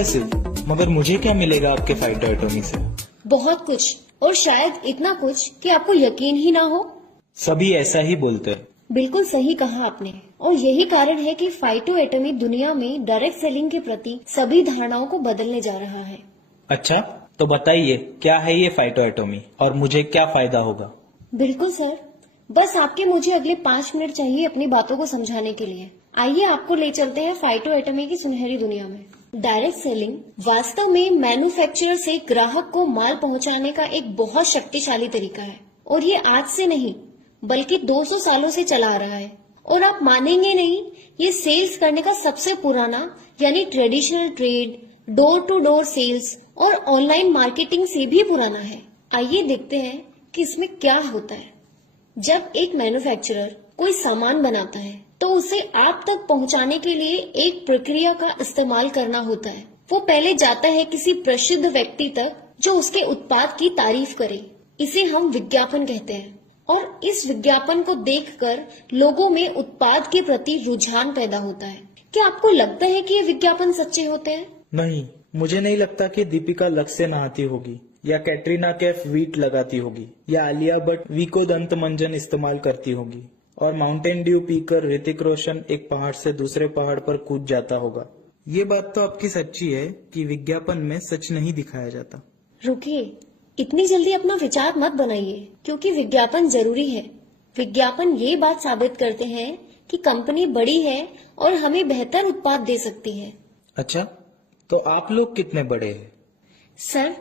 Impressive. मगर मुझे क्या मिलेगा आपके फाइटो एटॉमी से? बहुत कुछ, और शायद इतना कुछ कि आपको यकीन ही ना हो। सभी ऐसा ही बोलते हैं। बिल्कुल सही कहा आपने, और यही कारण है कि फाइटो एटॉमी दुनिया में डायरेक्ट सेलिंग के प्रति सभी धारणाओं को बदलने जा रहा है। अच्छा, तो बताइए क्या है ये फाइटो एटॉमी और मुझे क्या फायदा होगा? बिल्कुल सर, बस आपके मुझे अगले 5 मिनट चाहिए अपनी बातों को समझाने के लिए। आइए आपको ले चलते हैं फाइटो एटॉमी की सुनहरी दुनिया में। डायरेक्ट सेलिंग वास्तव में मैन्युफैक्चरर से ग्राहक को माल पहुंचाने का एक बहुत शक्तिशाली तरीका है, और ये आज से नहीं बल्कि 200 सालों से चला आ रहा है। और आप मानेंगे नहीं, ये सेल्स करने का सबसे पुराना यानी traditional trade, door to door sales और ऑनलाइन मार्केटिंग से भी पुराना है। आइए देखते हैं कि इसमें क्या होता है। जब एक मैन्युफैक्चरर कोई सामान बनाता है तो उसे आप तक पहुंचाने के लिए एक प्रक्रिया का इस्तेमाल करना होता है। वो पहले जाता है किसी प्रसिद्ध व्यक्ति तक जो उसके उत्पाद की तारीफ करे। इसे हम विज्ञापन कहते हैं, और इस विज्ञापन को देखकर लोगों में उत्पाद के प्रति रुझान पैदा होता है। क्या आपको लगता है कि ये विज्ञापन सच्चे होते हैं? नहीं, मुझे नहीं लगता कि दीपिका लक्ष्य नहाती होगी, या कैटरीना कैफ वीट लगाती होगी, या आलिया भट्ट वीको दंत मंजन इस्तेमाल करती होगी, और माउंटेन ड्यू पीकर ऋतिक रोशन एक पहाड़ से दूसरे पहाड़ पर कूद जाता होगा। ये बात तो आपकी सच्ची है कि विज्ञापन में सच नहीं दिखाया जाता। रुकिए, इतनी जल्दी अपना विचार मत बनाइए, क्योंकि विज्ञापन जरूरी है। विज्ञापन ये बात साबित करते हैं कि कंपनी बड़ी है और हमें बेहतर उत्पाद दे सकती है। अच्छा, तो आप लोग कितने बड़े हैं? सर,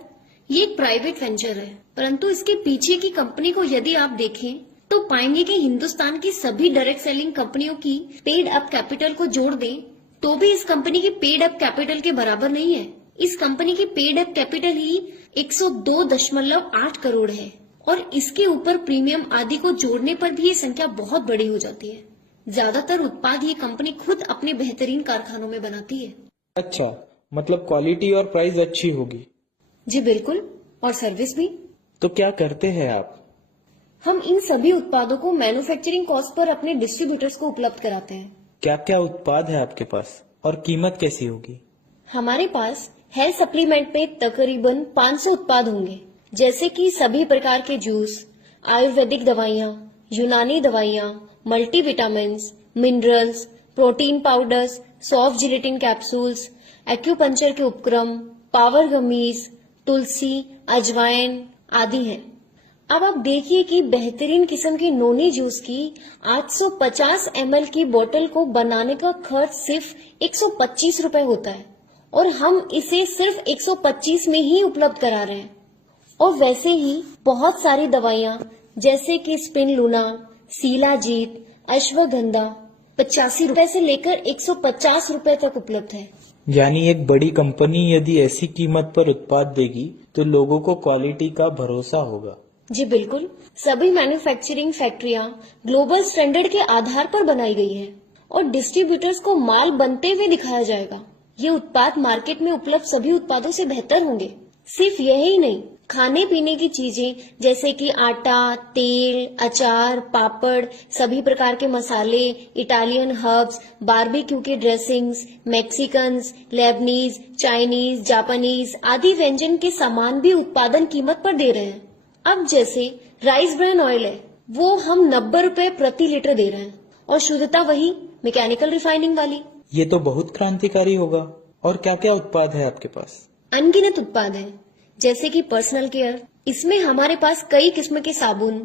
ये एक प्राइवेट वेंचर है, परंतु इसके पीछे की कंपनी को यदि आप देखें तो पाएंगे कि हिंदुस्तान की सभी डायरेक्ट सेलिंग कंपनियों की पेड अप कैपिटल को जोड़ दें तो भी इस कंपनी की पेड अप कैपिटल के बराबर नहीं है। इस कंपनी की पेड अप कैपिटल ही 102.8 करोड़ है, और इसके ऊपर प्रीमियम आदि को जोड़ने पर भी ये संख्या बहुत बड़ी हो जाती है। ज्यादातर उत्पाद ये कंपनी खुद अपने बेहतरीन कारखानों में बनाती है। अच्छा, मतलब क्वालिटी और प्राइस अच्छी होगी। जी बिल्कुल, और सर्विस भी। तो क्या करते हैं आप? हम इन सभी उत्पादों को मैन्युफैक्चरिंग कॉस्ट पर अपने डिस्ट्रीब्यूटर्स को उपलब्ध कराते हैं। क्या क्या उत्पाद है आपके पास और कीमत कैसी होगी? हमारे पास हेल्थ सप्लीमेंट पे तकरीबन 500 उत्पाद होंगे, जैसे कि सभी प्रकार के जूस, आयुर्वेदिक दवाइयाँ, यूनानी दवाइयाँ, multivitamins, minerals, protein powders, soft gelatin capsules, acupuncture के उपकरण, पावर गमीज, तुलसी, अजवाइन आदि हैं। अब आप देखिए कि बेहतरीन किस्म के नोनी जूस की 850 ml की बोतल को बनाने का खर्च सिर्फ 125 रुपए होता है, और हम इसे सिर्फ 125 में ही उपलब्ध करा रहे हैं। और वैसे ही बहुत सारी दवाइयाँ जैसे कि स्पिनलुना, सीलाजीत, अश्वगंधा 85 रुपए से लेकर 150 रुपए तक उपलब्ध है। यानी एक बड़ी कंपनी यदि ऐसी कीमत पर उत्पाद देगी तो लोगों को क्वालिटी का भरोसा होगा। जी बिल्कुल, सभी मैन्युफैक्चरिंग फैक्ट्रियां ग्लोबल स्टैंडर्ड के आधार पर बनाई गई हैं, और डिस्ट्रीब्यूटर्स को माल बनते हुए दिखाया जाएगा। ये उत्पाद मार्केट में उपलब्ध सभी उत्पादों से बेहतर होंगे। सिर्फ यही नहीं, खाने पीने की चीजें जैसे कि आटा, तेल, अचार, पापड़, सभी प्रकार के मसाले, इटालियन हर्ब्स, बारबेक्यू के dressings, Mexicans, Lebanese, Chinese, Japanese आदि व्यंजन के सामान भी उत्पादन कीमत पर दे रहे हैं। अब जैसे राइस ब्रान ऑयल है, वो हम 90 रुपए प्रति लीटर दे रहे हैं, और शुद्धता वही मैकेनिकल रिफाइनिंग वाली। ये तो बहुत क्रांतिकारी होगा। और क्या क्या उत्पाद है आपके पास? अनगिनत उत्पाद हैं, जैसे कि पर्सनल केयर। इसमें हमारे पास कई किस्म के साबुन,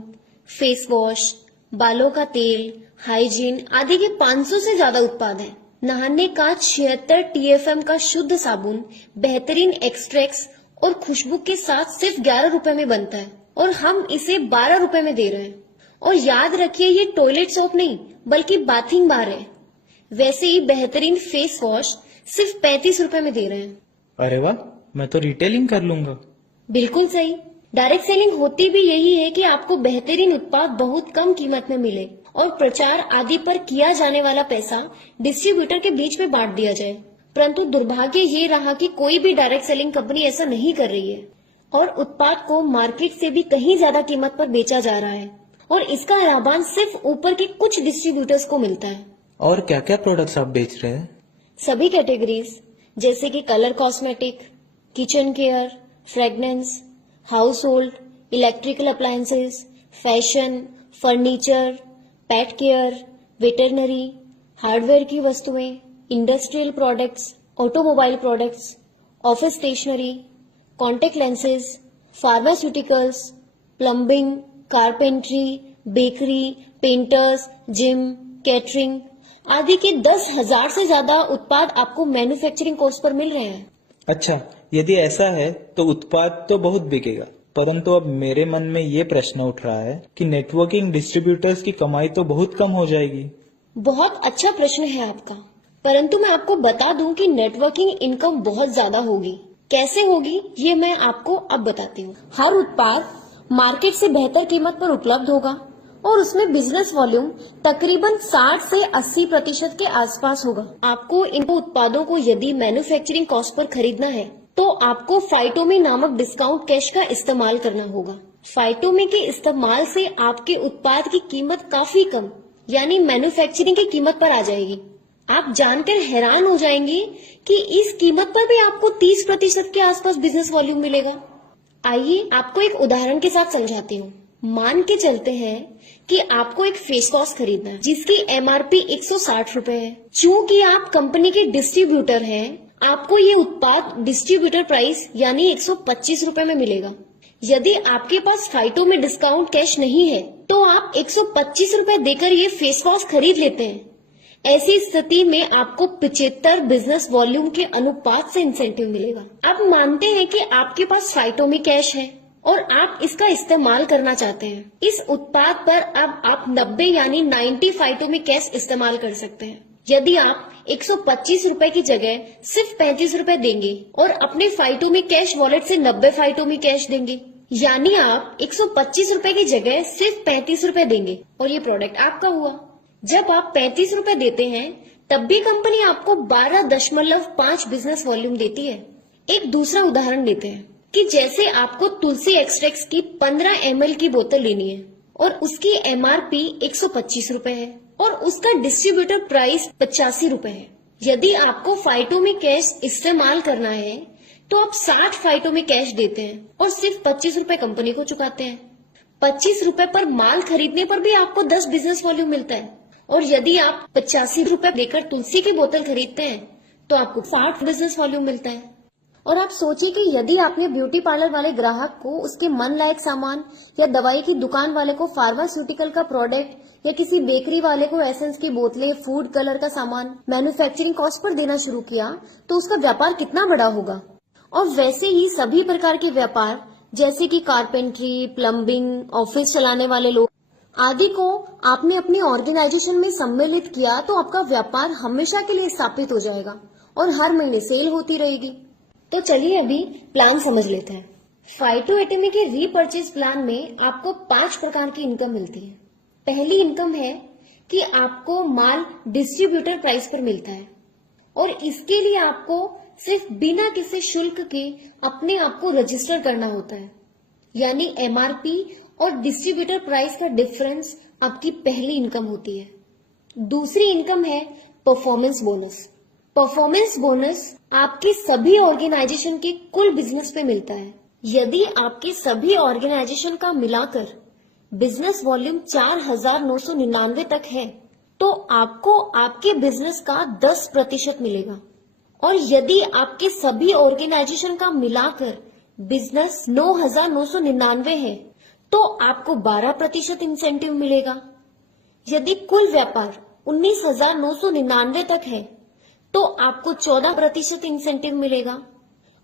फेस वॉश, बालों का तेल, हाइजीन आदि के 500 से ज्यादा उत्पाद हैं। नहाने का 76 TFM का शुद्ध साबुन बेहतरीन एक्सट्रैक्ट्स और खुशबू के साथ सिर्फ 11 रुपए में बनता है, और हम इसे 12 रुपए में दे रहे हैं। और याद रखिए, ये टॉयलेट सोप नहीं बल्कि बाथिंग बार है। वैसे ही बेहतरीन फेस वॉश सिर्फ 35 रुपए में दे रहे हैं। अरे वाह, मैं तो रिटेलिंग कर लूंगा। बिल्कुल सही। डायरेक्ट सेलिंग होती भी यही है कि आपको बेहतरीन उत्पाद बहुत कम कीमत में मिले, और प्रचार आदि पर किया जाने वाला पैसा डिस्ट्रीब्यूटर के बीच में बांट दिया जाए। परंतु दुर्भाग्य ये रहा कि कोई भी डायरेक्ट सेलिंग कंपनी ऐसा नहीं कर रही है, और उत्पाद को मार्केट से भी कहीं ज्यादा कीमत पर बेचा जा रहा है, और इसका लाभांश सिर्फ ऊपर के कुछ डिस्ट्रीब्यूटर्स को मिलता है। और क्या क्या प्रोडक्ट्स आप बेच रहे हैं? सभी कैटेगरीज जैसे कि colour cosmetic, kitchen care, fragrance, household, electrical appliances, fashion, furniture, pet care, veterinary, hardware की वस्तुएं, industrial products, automobile products, office stationery, contact lenses, pharmaceuticals, plumbing, carpentry, bakery, painters, gym, catering आदि के 10,000 से ज्यादा उत्पाद आपको मैन्युफैक्चरिंग कॉस्ट पर मिल रहे हैं। अच्छा, यदि ऐसा है तो उत्पाद तो बहुत बिकेगा, परंतु अब मेरे मन में ये प्रश्न उठ रहा है कि नेटवर्किंग डिस्ट्रीब्यूटर्स की कमाई तो बहुत कम हो जाएगी। बहुत अच्छा प्रश्न है आपका, परंतु मैं आपको बता दूं कि नेटवर्किंग इनकम बहुत ज्यादा होगी। कैसे होगी ये मैं आपको अब बताती हूँ। हर उत्पाद मार्केट से बेहतर कीमत पर उपलब्ध होगा और उसमें बिजनेस वॉल्यूम तकरीबन 60 से 80% के आसपास होगा। आपको इन उत्पादों को यदि मैन्युफैक्चरिंग कॉस्ट पर खरीदना है तो आपको फाइटोमी नामक डिस्काउंट कैश का इस्तेमाल करना होगा। फाइटोमी के इस्तेमाल से आपके उत्पाद की कीमत काफी कम यानी मैन्युफैक्चरिंग की कीमत पर आ जाएगी। आप जानकर हैरान हो जाएंगे कि इस कीमत पर भी आपको 30% के आसपास बिजनेस वॉल्यूम मिलेगा। आइए आपको एक उदाहरण के साथ समझाती हूँ। मान के चलते हैं कि आपको एक फेस वॉश खरीदना है जिसकी MRP 160 रुपए है। चूंकि आप कंपनी के डिस्ट्रीब्यूटर हैं, आपको ये उत्पाद डिस्ट्रीब्यूटर प्राइस यानी 125 रुपए में मिलेगा। यदि आपके पास फाइटो में डिस्काउंट कैश नहीं है तो आप 125 रुपए देकर ये फेस वॉश खरीद लेते हैं। ऐसी स्थिति में आपको 75 बिजनेस वॉल्यूम के अनुपात से इंसेंटिव मिलेगा। अब मानते हैं कि आपके पास फाइटो में कैश है और आप इसका इस्तेमाल करना चाहते हैं। इस उत्पाद पर अब आप 90 यानी 90 फाइटो में कैश इस्तेमाल कर सकते हैं। यदि आप 125 रुपए की जगह सिर्फ 35 रुपए देंगे और अपने फाइटो में कैश वॉलेट से 90 फाइटो में कैश देंगे, यानी आप 125 रुपए की जगह सिर्फ 35 रुपए देंगे और ये प्रोडक्ट आपका हुआ। जब आप 35 रुपए देते हैं तब भी कंपनी आपको 12.5 बिजनेस वॉल्यूम देती है। एक दूसरा उदाहरण लेते हैं कि जैसे आपको तुलसी एक्सट्रैक्ट की 15 ml की बोतल लेनी है और उसकी MRP 125 रुपए है और उसका डिस्ट्रीब्यूटर प्राइस 85 रुपए है। यदि आपको फाइटो में कैश इस्तेमाल करना है तो आप 60 फाइटो में कैश देते हैं और सिर्फ 25 रुपए कंपनी को चुकाते हैं। 25 रुपए पर माल खरीदने पर भी आपको 10 बिजनेस वॉल्यूम मिलता है और यदि आप 85 रुपए देकर तुलसी की बोतल खरीदते हैं तो आपको 60 बिजनेस वॉल्यूम मिलता है। और आप सोचिए कि यदि आपने ब्यूटी पार्लर वाले ग्राहक को उसके मन लायक सामान या दवाई की दुकान वाले को फार्मास्यूटिकल का प्रोडक्ट या किसी बेकरी वाले को एसेंस की बोतलें, फूड कलर का सामान मैन्युफैक्चरिंग कॉस्ट पर देना शुरू किया तो उसका व्यापार कितना बड़ा होगा। और वैसे ही सभी प्रकार के व्यापार जैसे कि कारपेंट्री, प्लम्बिंग, ऑफिस चलाने वाले लोग आदि को आपने अपनी ऑर्गेनाइजेशन में सम्मिलित किया तो आपका व्यापार हमेशा के लिए स्थापित हो जाएगा और हर महीने सेल होती रहेगी। तो चलिए अभी प्लान समझ लेते हैं। फाइटो एटमी के रीपर्चेज प्लान में आपको 5 प्रकार की इनकम मिलती है। पहली इनकम है कि आपको माल डिस्ट्रीब्यूटर प्राइस पर मिलता है और इसके लिए आपको सिर्फ बिना किसी शुल्क के अपने आप को रजिस्टर करना होता है, यानी MRP और डिस्ट्रीब्यूटर प्राइस का डिफरेंस आपकी पहली इनकम होती है। दूसरी इनकम है परफॉर्मेंस बोनस। परफॉर्मेंस बोनस आपके सभी ऑर्गेनाइजेशन के कुल बिजनेस पे मिलता है। यदि आपके सभी ऑर्गेनाइजेशन का मिलाकर बिजनेस वॉल्यूम 4,999 तक है तो आपको आपके बिजनेस का 10% मिलेगा और यदि आपके सभी ऑर्गेनाइजेशन का मिलाकर बिजनेस 9,999 है तो आपको 12% इंसेंटिव मिलेगा। यदि कुल व्यापार 19,999 तक है तो आपको 14% इंसेंटिव मिलेगा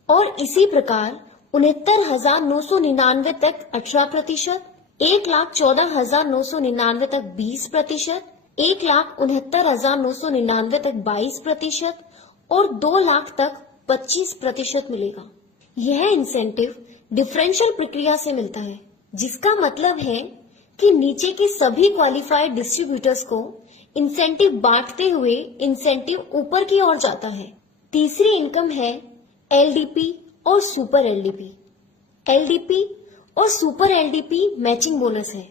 और इसी प्रकार 69,999 तक 18%, 1,14,999 तक 20%, 1,69,999 तक 22% और 2 लाख तक 25% मिलेगा। यह इंसेंटिव डिफरेंशियल प्रक्रिया से मिलता है, जिसका मतलब है कि नीचे के सभी क्वालिफाइड डिस्ट्रीब्यूटर्स को इंसेंटिव बांटते हुए इंसेंटिव ऊपर की ओर जाता है। तीसरी इनकम है LDP और सुपर LDP। LDP और सुपर LDP मैचिंग बोनस है।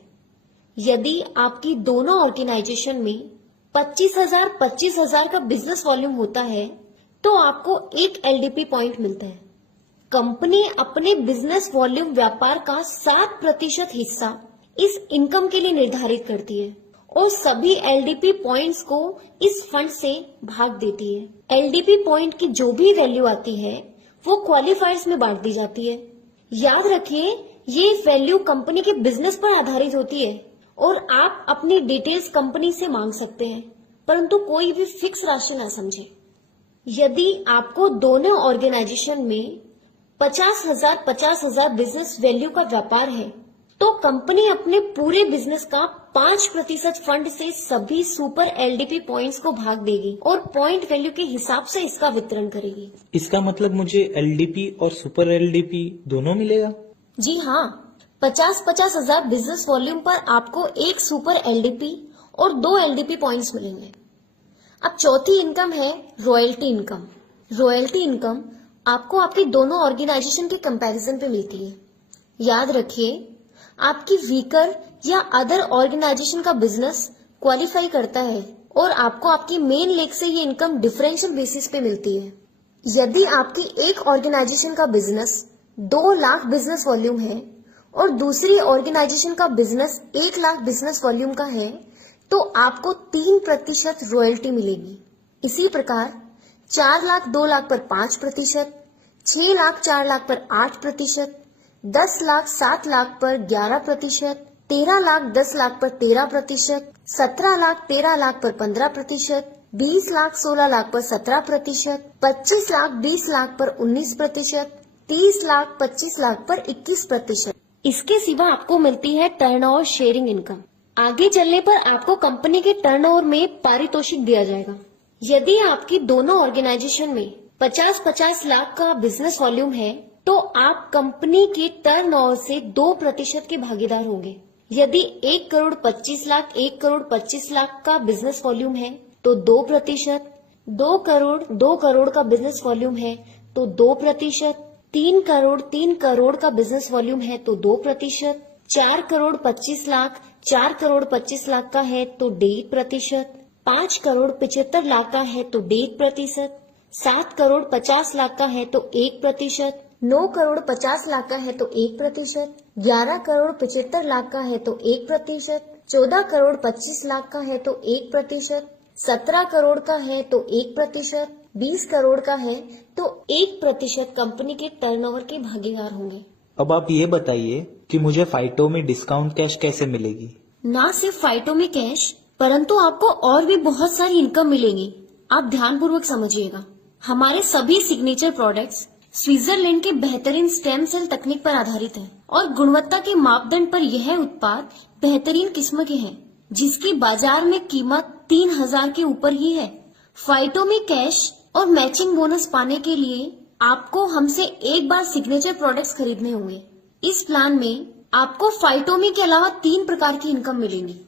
यदि आपकी दोनों ऑर्गेनाइजेशन में 25,000 का बिजनेस वॉल्यूम होता है तो आपको 1 LDP पॉइंट मिलता है। कंपनी अपने बिजनेस वॉल्यूम व्यापार का 7% हिस्सा इस इनकम के लिए निर्धारित करती है और सभी LDP पॉइंट्स को इस फंड से भाग देती है। LDP पॉइंट की जो भी वैल्यू आती है वो क्वालिफायर्स में बांट दी जाती है। याद रखिए, ये वैल्यू कंपनी के बिजनेस पर आधारित होती है और आप अपनी डिटेल्स कंपनी से मांग सकते हैं, परंतु कोई भी फिक्स राशि ना समझे। यदि आपको दोनों ऑर्गेनाइजेशन में 50,000 बिजनेस वैल्यू का व्यापार है तो कंपनी अपने पूरे बिजनेस का 5% फंड से सभी सुपर LDP पॉइंट्स को भाग देगी और पॉइंट वैल्यू के हिसाब से इसका वितरण करेगी। इसका मतलब मुझे LDP और सुपर LDP दोनों मिलेगा? जी हाँ, 50,000 बिजनेस वॉल्यूम पर आपको 1 सुपर LDP और 2 LDP पॉइंट्स मिलेंगे। अब चौथी इनकम है रॉयल्टी इनकम। रॉयल्टी इनकम आपको आपकी दोनों ऑर्गेनाइजेशन के कंपैरिजन पे मिलती है। याद रखिए, आपकी वीकर या अदर ऑर्गेनाइजेशन का बिजनेस क्वालिफाई करता है और आपको आपकी मेन लेग से ये इनकम डिफरेंशियल बेसिस पे मिलती है। यदि आपकी एक ऑर्गेनाइजेशन का बिजनेस 2 लाख बिजनेस वॉल्यूम है और दूसरी ऑर्गेनाइजेशन का बिजनेस 1 लाख बिजनेस वॉल्यूम का है तो आपको 3% रॉयल्टी मिलेगी। इसी प्रकार 4 लाख 2 लाख पर 5%, 6 लाख 4 लाख पर 8%, 10 लाख 7 लाख पर 11%, 13 लाख 10 लाख पर 13%, 17 लाख 13 लाख पर 15%, 20 लाख 16 लाख पर 17%, 25 लाख 20 लाख पर 19%, 30 लाख 25 लाख पर 21%। इसके सिवा आपको मिलती है टर्नओवर शेयरिंग इनकम। आगे चलने पर आपको कंपनी के टर्नओवर में पारितोषिक दिया जाएगा। यदि आपकी दोनों ऑर्गेनाइजेशन में 50-50 लाख का बिजनेस वॉल्यूम है तो आप कंपनी के टर्नओवर से 2% के भागीदार होंगे। यदि 1 करोड़ 25 लाख 1 करोड़ 25 लाख का बिजनेस वॉल्यूम है तो 2%, 2 करोड़ का बिजनेस वॉल्यूम है तो 2%, 3 करोड़ का बिजनेस वॉल्यूम है तो 2%, 4 करोड़ 25 लाख का है तो 1.5%, 5 करोड़ 75 लाख का है तो 1.5%, 7 करोड़ 50 लाख का है तो 1%, 9 करोड़ 50 लाख का है तो 1%, 11 करोड़ 75 लाख का है तो 1%, 14 करोड़ 25 लाख का है तो 1%, 17 करोड़ का है तो 1%, 20 करोड़ का है तो 1% कंपनी के टर्नओवर के भागीदार होंगे। अब आप ये बताइए कि मुझे फाइटो में डिस्काउंट कैश कैसे मिलेगी? ना सिर्फ फाइटो में कैश, परंतु आपको और भी बहुत सारी इनकम मिलेंगी। आप ध्यानपूर्वक समझिएगा। हमारे सभी सिग्नेचर प्रोडक्ट्स स्विट्जरलैंड के बेहतरीन स्टेम सेल तकनीक पर आधारित है और गुणवत्ता के मापदंड पर यह उत्पाद बेहतरीन किस्म के हैं, जिसकी बाजार में कीमत 3,000 के ऊपर ही है। फाइटो में कैश और मैचिंग बोनस पाने के लिए आपको हमसे एक बार सिग्नेचर प्रोडक्ट्स खरीदने होंगे। इस प्लान में आपको फाइटोमी के अलावा 3 प्रकार की इनकम मिलेंगी।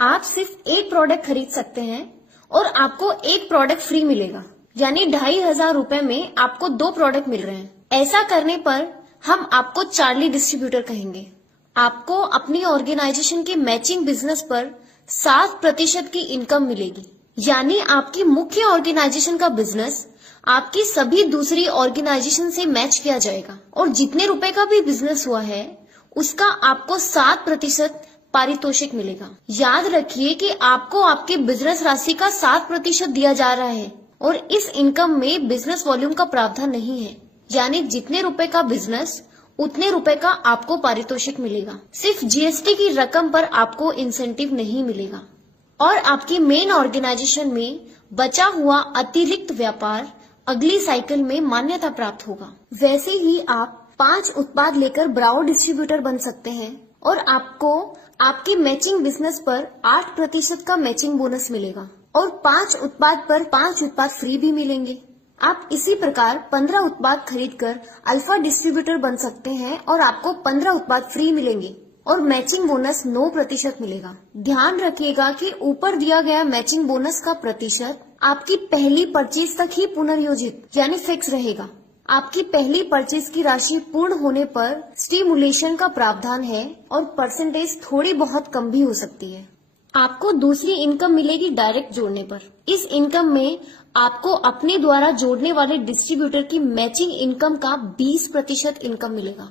आप सिर्फ एक प्रोडक्ट खरीद सकते हैं और आपको एक प्रोडक्ट फ्री मिलेगा, यानी 2,500 रुपए में आपको 2 प्रोडक्ट मिल रहे हैं। ऐसा करने पर हम आपको चार्ली डिस्ट्रीब्यूटर कहेंगे। आपको अपनी ऑर्गेनाइजेशन के मैचिंग बिजनेस पर 7% की इनकम मिलेगी, यानी आपकी मुख्य ऑर्गेनाइजेशन का बिजनेस आपकी सभी दूसरी ऑर्गेनाइजेशन से मैच किया जाएगा और जितने रुपए का भी बिजनेस हुआ है उसका आपको 7% पारितोषिक मिलेगा। याद रखिए कि आपको आपके बिजनेस राशि का 7% दिया जा रहा है और इस इनकम में बिजनेस वॉल्यूम का प्रावधान नहीं है, यानी जितने रुपए का बिजनेस उतने रुपए का आपको पारितोषिक मिलेगा। सिर्फ GST की रकम पर आपको इंसेंटिव नहीं मिलेगा और आपकी मेन ऑर्गेनाइजेशन में बचा हुआ अतिरिक्त व्यापार अगली साइकिल में मान्यता प्राप्त होगा। वैसे ही आप 5 उत्पाद लेकर ब्राओ डिस्ट्रीब्यूटर बन सकते हैं और आपको आपकी मैचिंग बिजनेस पर 8% का मैचिंग बोनस मिलेगा और 5 उत्पाद पर 5 उत्पाद फ्री भी मिलेंगे। आप इसी प्रकार 15 उत्पाद खरीदकर अल्फा डिस्ट्रीब्यूटर बन सकते हैं और आपको 15 उत्पाद फ्री मिलेंगे और मैचिंग बोनस 9% मिलेगा। ध्यान रखिएगा कि ऊपर दिया गया मैचिंग बोनस का प्रतिशत आपकी पहली परचेज तक ही पुनर्योजित यानी फिक्स रहेगा। आपकी पहली परचेज की राशि पूर्ण होने पर स्टिमुलेशन का प्रावधान है और परसेंटेज थोड़ी बहुत कम भी हो सकती है। आपको दूसरी इनकम मिलेगी डायरेक्ट जोड़ने पर। इस इनकम में आपको अपने द्वारा जोड़ने वाले डिस्ट्रीब्यूटर की मैचिंग इनकम का 20% इनकम मिलेगा।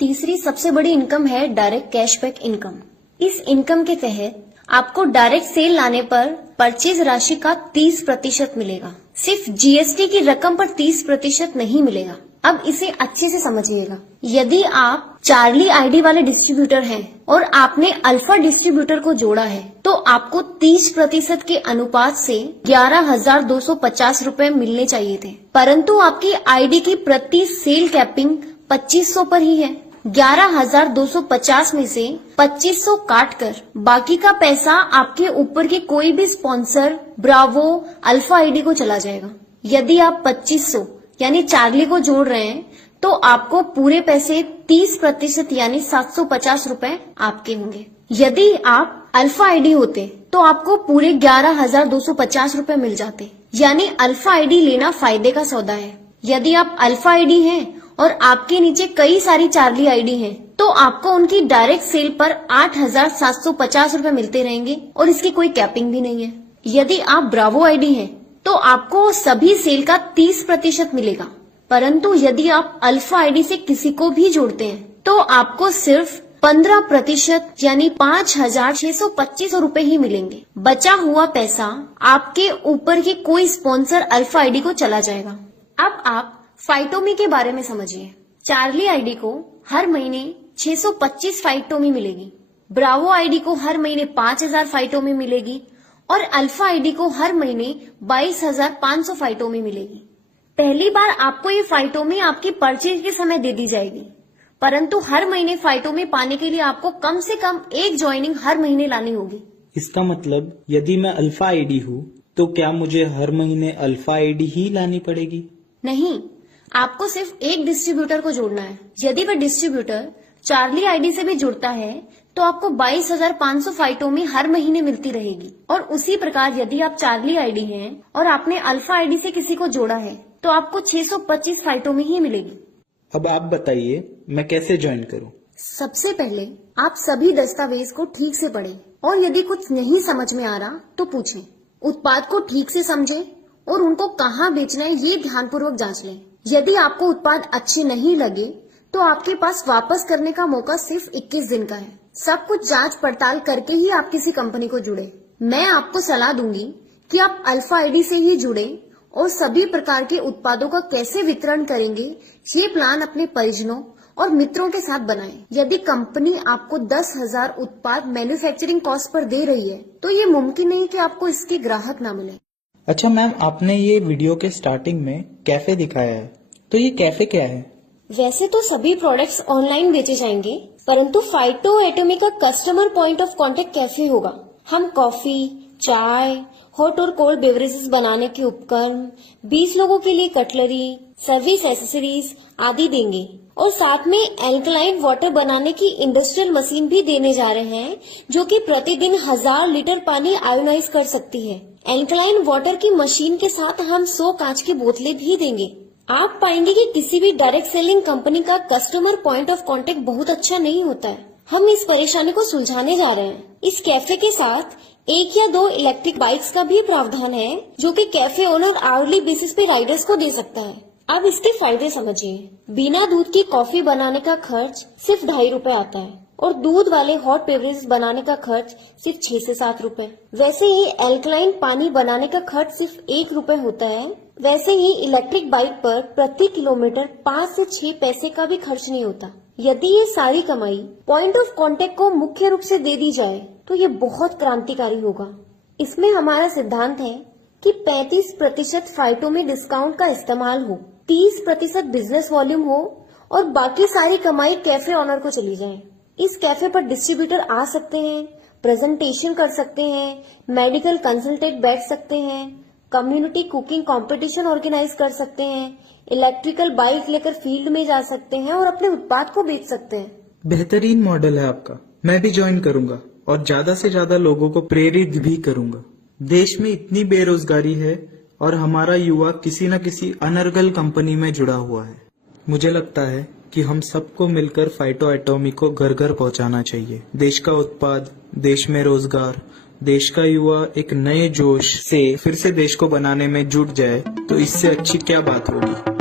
तीसरी सबसे बड़ी इनकम है डायरेक्ट कैशबैक इनकम। इस इनकम के तहत आपको डायरेक्ट सेल लाने पर परचेज राशि का 30% मिलेगा। सिर्फ जीएसटी की रकम पर 30% नहीं मिलेगा। अब इसे अच्छे से समझिएगा। यदि आप चार्ली आईडी वाले डिस्ट्रीब्यूटर हैं और आपने अल्फा डिस्ट्रीब्यूटर को जोड़ा है तो आपको 30% के अनुपात से 11,250 रूपए मिलने चाहिए थे, परंतु आपकी आईडी की प्रति सेल कैपिंग 2500 पर ही है। 11,250 में से 2500 काट कर बाकी का पैसा आपके ऊपर के कोई भी स्पॉन्सर, ब्रावो, अल्फा आईडी को चला जाएगा। यदि आप 2500 यानी चार्ली को जोड़ रहे हैं तो आपको पूरे पैसे 30% यानी 750 रूपए आपके होंगे। यदि आप अल्फा आईडी होते तो आपको पूरे 11,250 रूपए मिल जाते, यानी अल्फा आईडी लेना फायदे का सौदा है। यदि आप अल्फा आईडी हैं और आपके नीचे कई सारी चार्ली आईडी हैं तो आपको उनकी डायरेक्ट सेल पर 8,750 रूपए मिलते रहेंगे और इसकी कोई कैपिंग भी नहीं है। यदि आप ब्रावो आईडी हैं तो आपको सभी सेल का 30% मिलेगा, परंतु यदि आप अल्फा आईडी से किसी को भी जोड़ते हैं तो आपको सिर्फ 15% यानी 5,625 रूपए ही मिलेंगे। बचा हुआ पैसा आपके ऊपर के कोई स्पॉन्सर अल्फा आईडी को चला जाएगा। अब आप फाइटोमी के बारे में समझिए। चार्ली आईडी को हर महीने 625 फाइटोमी मिलेगी, ब्रावो आईडी को हर महीने 5,000 फाइटोमी मिलेगी और अल्फा आईडी को हर महीने 22,500 फाइटोमी मिलेगी। पहली बार आपको ये फाइटोमी आपकी परचेज के समय दे दी जाएगी, परंतु हर महीने फाइटोमी पाने के लिए आपको कम से कम एक ज्वाइनिंग हर महीने लानी होगी। इसका मतलब यदि मैं अल्फा आईडी हूँ तो क्या मुझे हर महीने अल्फा आईडी ही लानी पड़ेगी? नहीं, आपको सिर्फ एक डिस्ट्रीब्यूटर को जोड़ना है। यदि वह डिस्ट्रीब्यूटर चार्ली आईडी से भी जुड़ता है तो आपको 22,500 फाइटोमी हर महीने मिलती रहेगी। और उसी प्रकार यदि आप चार्ली आईडी हैं और आपने अल्फा आईडी से किसी को जोड़ा है तो आपको 625 फाइटोमी ही मिलेगी। अब आप बताइए मैं कैसे ज्वाइन करूं? सबसे पहले आप सभी दस्तावेज को ठीक से पढ़ें और यदि कुछ नहीं समझ में आ रहा तो पूछें। उत्पाद को ठीक से समझें और उनको कहाँ बेचना है ये ध्यानपूर्वक जांच लें। यदि आपको उत्पाद अच्छे नहीं लगे तो आपके पास वापस करने का मौका सिर्फ 21 दिन का है। सब कुछ जांच पड़ताल करके ही आप किसी कंपनी को जुड़े। मैं आपको सलाह दूंगी कि आप अल्फा आईडी से ही जुड़े और सभी प्रकार के उत्पादों का कैसे वितरण करेंगे ये प्लान अपने परिजनों और मित्रों के साथ बनाएं। यदि कंपनी आपको 10,000 उत्पाद मैन्युफैक्चरिंग कॉस्ट पर दे रही है तो ये मुमकिन नहीं कि आपको इसके ग्राहक ना मिले। अच्छा मैम, आपने ये वीडियो के स्टार्टिंग में कैफे दिखाया है, तो ये कैफे क्या है? वैसे तो सभी प्रोडक्ट्स ऑनलाइन बेचे जाएंगे, परंतु फाइटो एटॉमी का customer point of contact cafe होगा। हम कॉफी, चाय, हॉट और कोल्ड बेवरेजेस बनाने के उपकरण, 20 लोगों के लिए कटलरी, सर्विस एसेसरीज आदि देंगे और साथ में एल्कलाइन वाटर बनाने की इंडस्ट्रियल मशीन भी देने जा रहे हैं जो कि प्रतिदिन 1000 लीटर पानी आयोनाइज कर सकती है। एल्कलाइन वाटर की मशीन के साथ हम 100 कांच की बोतलें भी देंगे। आप पाएंगे कि किसी भी डायरेक्ट सेलिंग कंपनी का कस्टमर पॉइंट ऑफ कांटेक्ट बहुत अच्छा नहीं होता है। हम इस परेशानी को सुलझाने जा रहे हैं। इस कैफे के साथ 1 या 2 इलेक्ट्रिक बाइक्स का भी प्रावधान है जो कि कैफे ओनर आवरली बेसिस पे राइडर्स को दे सकता है। अब इसके फायदे समझिए। बिना दूध की कॉफी बनाने का खर्च सिर्फ 2.5 रूपए आता है और दूध वाले हॉट बेवरेज बनाने का खर्च सिर्फ 6 से 7 रूपए। वैसे ही एल्कलाइन पानी बनाने का खर्च सिर्फ 1 रूपए होता है। वैसे ही इलेक्ट्रिक बाइक पर प्रति किलोमीटर 5 से 6 पैसे का भी खर्च नहीं होता। यदि ये सारी कमाई पॉइंट ऑफ कांटेक्ट को मुख्य रूप से दे दी जाए तो ये बहुत क्रांतिकारी होगा। इसमें हमारा सिद्धांत है कि 35% फाइटो में डिस्काउंट का इस्तेमाल हो, 30% बिजनेस वॉल्यूम हो और बाकी सारी कमाई कैफे ऑनर को चली जाए। इस कैफे पर डिस्ट्रीब्यूटर आ सकते हैं, प्रेजेंटेशन कर सकते हैं, मेडिकल कंसल्टेंट बैठ सकते हैं, कम्युनिटी कुकिंग कंपटीशन ऑर्गेनाइज कर सकते हैं, इलेक्ट्रिकल बाइक लेकर फील्ड में जा सकते हैं और अपने उत्पाद को बेच सकते हैं। बेहतरीन मॉडल है आपका, मैं भी ज्वाइन करूंगा और ज्यादा से ज्यादा लोगों को प्रेरित भी करूंगा। देश में इतनी बेरोजगारी है और हमारा युवा किसी न किसी अनर्गल कंपनी में जुड़ा हुआ है। मुझे लगता है कि हम सबको मिलकर फाइटो एटॉमी को घर घर पहुंचाना चाहिए। देश का उत्पाद, देश में रोजगार, देश का युवा एक नए जोश से फिर से देश को बनाने में जुट जाए तो इससे अच्छी क्या बात होगी।